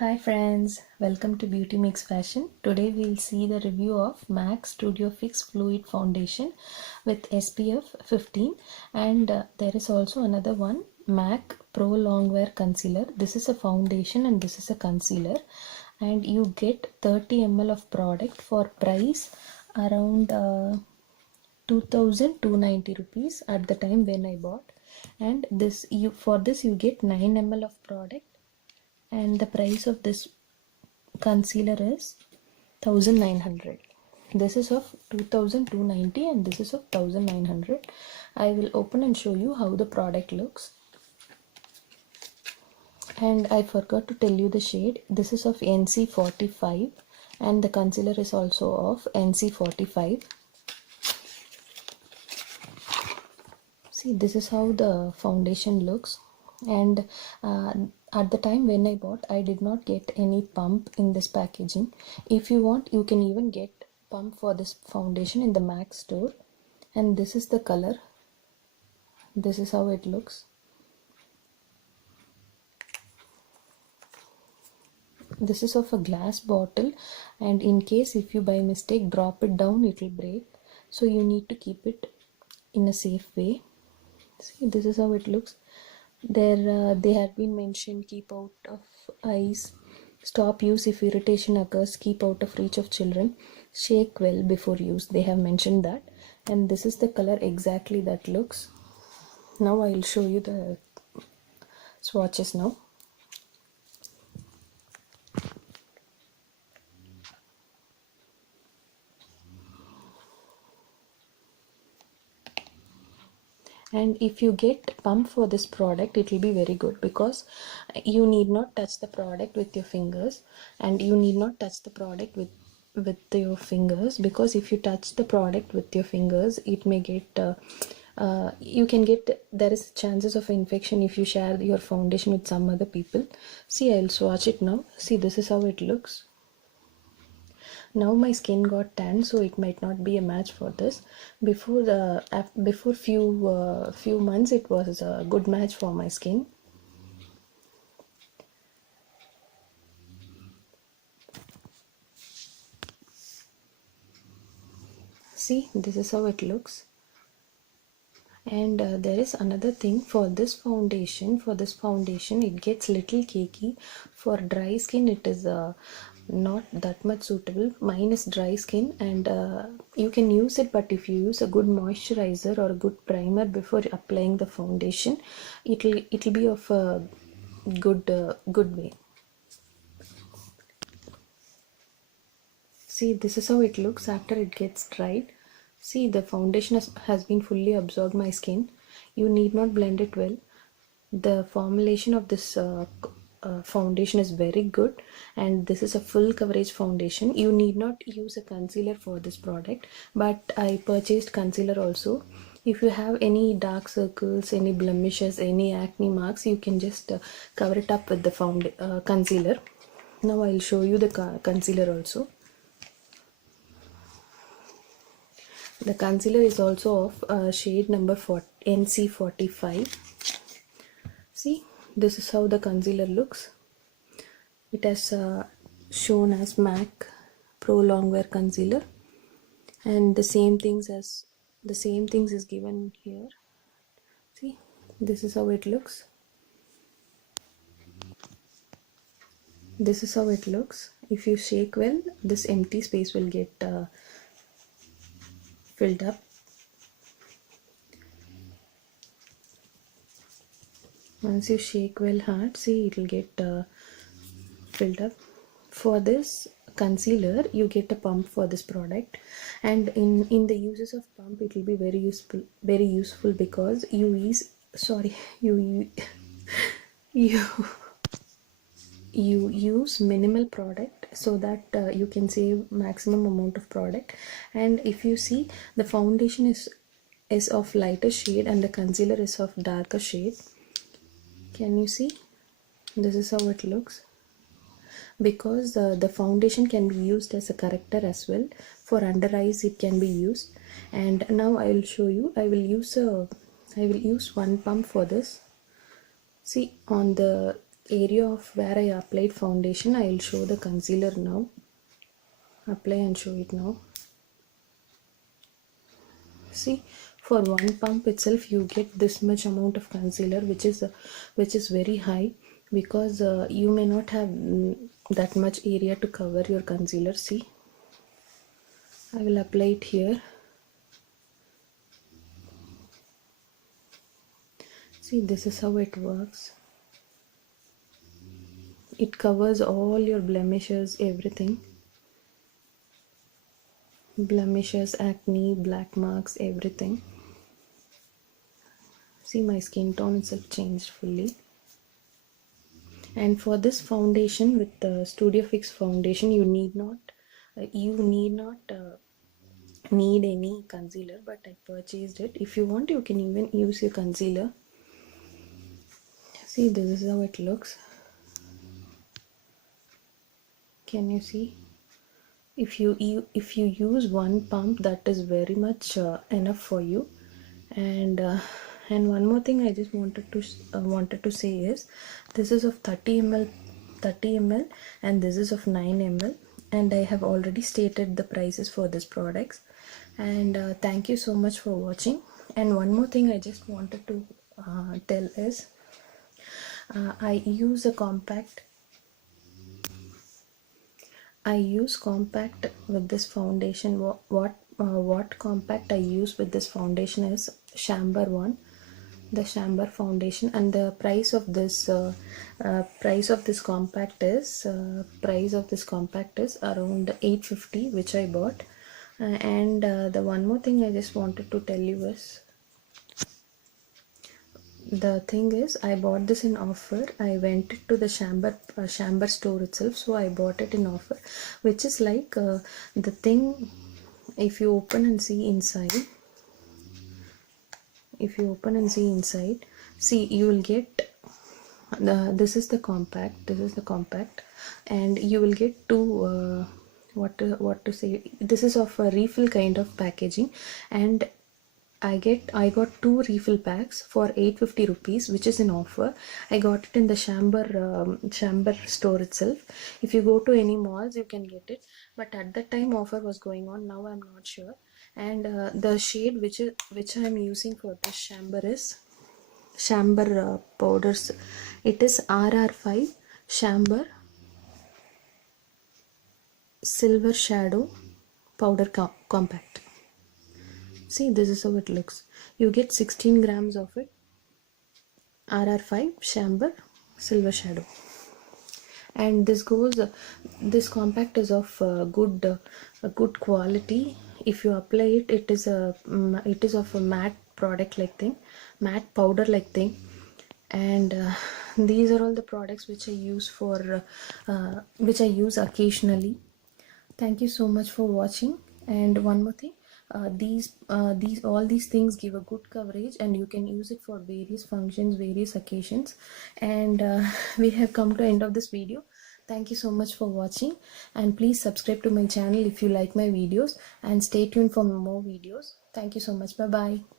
Hi friends, welcome to Beauty Mix Fashion. Today we'll see the review of MAC Studio Fix Fluid Foundation with SPF 15 and there is also another one, MAC Pro Longwear Concealer. This is a foundation and this is a concealer, and you get 30 ml of product for price around 2290 rupees at the time when I bought. And this you get 9 ml of product, and the price of this concealer is 1900. This is of 2290 and this is of 1900. I will open and show you how the product looks. And I forgot to tell you the shade. This is of NC45 and the concealer is also of NC45. See, this is how the foundation looks. And at the time when I bought, I did not get any pump in this packaging. If you want, you can even get pump for this foundation in the MAC store. And this is the color. This is how it looks. This is of a glass bottle, and in case if you by mistake drop it down, it will break. So you need to keep it in a safe way. See, this is how it looks. There they have been mentioned: keep out of eyes, stop use if irritation occurs, keep out of reach of children, shake well before use. They have mentioned that, and this is the color exactly that looks. Now I will show you the swatches now. And if you get pump for this product, it will be very good because you need not touch the product with your fingers, and you need not touch the product with your fingers, because if you touch the product with your fingers, it may get you can get, there is chances of infection if you share your foundation with some other people. See, I'll swatch it now. See, this is how it looks. Now my skin got tan, so it might not be a match for this. Before few months, it was a good match for my skin. See, this is how it looks. And there is another thing for this foundation. It gets little cakey. For dry skin, it is not that much suitable. Mine is dry skin, and you can use it, but if you use a good moisturizer or a good primer before applying the foundation, it'll be of a good way. See, this is how it looks after it gets dried. See, the foundation has been fully absorbed my skin. You need not blend it well. The formulation of this foundation is very good, and this is a full coverage foundation. You need not use a concealer for this product, but I purchased concealer also. If you have any dark circles, any blemishes, any acne marks, you can just cover it up with the concealer. Now I'll show you the concealer also. The concealer is also of shade number NC45. See, this is how the concealer looks. It has shown as MAC Pro Longwear Concealer, and the same things is given here. See, this is how it looks. This is how it looks. If you shake well, this empty space will get filled up. Once you shake well hard, see, it will get filled up. For this concealer, you get a pump for this product, and in the uses of pump, it will be very useful because you use minimal product, so that you can save maximum amount of product. And if you see, the foundation is of lighter shade and the concealer is of darker shade. Can you see? This is how it looks. Because the foundation can be used as a corrector as well. For under eyes, it can be used. And now I will show you. I will use one pump for this. See, on the area of where I applied foundation, I will show the concealer now. Apply and show it now. See, for one pump itself you get this much amount of concealer, which is very high, because you may not have that much area to cover your concealer. See, I will apply it here. See, this is how it works. It covers all your blemishes, everything. Blemishes, acne, black marks, everything. See, my skin tone itself changed fully. And for this foundation, with the Studio Fix foundation, you need not need any concealer, but I purchased it. If you want, you can even use your concealer. See, this is how it looks. Can you see? If you use one pump, that is very much enough for you. And one more thing I just wanted to say is, this is of 30 ml and this is of 9 ml, and I have already stated the prices for this products. And thank you so much for watching. And one more thing I just wanted to tell is, I use compact with this foundation. What compact I use with this foundation is Chamber one, the Chamber foundation. And the price of this compact is around 850, which I bought. And the one more thing I just wanted to tell you is, the thing is, I bought this in offer. I went to the Chamber store itself, so I bought it in offer, which is like the thing. If you open and see inside, see, you will get this is the compact, and you will get two what to say, this is of a refill kind of packaging. And I got two refill packs for 850 rupees, which is an offer. I got it in the Chamber store itself. If you go to any malls, you can get it, but at that time offer was going on. Now I'm not sure. And the shade which I am using for this Chamber is Chamber powders. It is RR5 Chamber Silver Shadow Powder Compact. See, this is how it looks. You get 16 grams of it. RR5 Chamber Silver Shadow. And this compact is of good quality. If you apply it, it is of a matte product like thing, matte powder like thing. And these are all the products which I use occasionally. Thank you so much for watching. And one more thing, all these things give a good coverage, and you can use it for various functions, various occasions. And we have come to the end of this video. Thank you so much for watching, and please subscribe to my channel if you like my videos, and stay tuned for more videos. Thank you so much. Bye bye.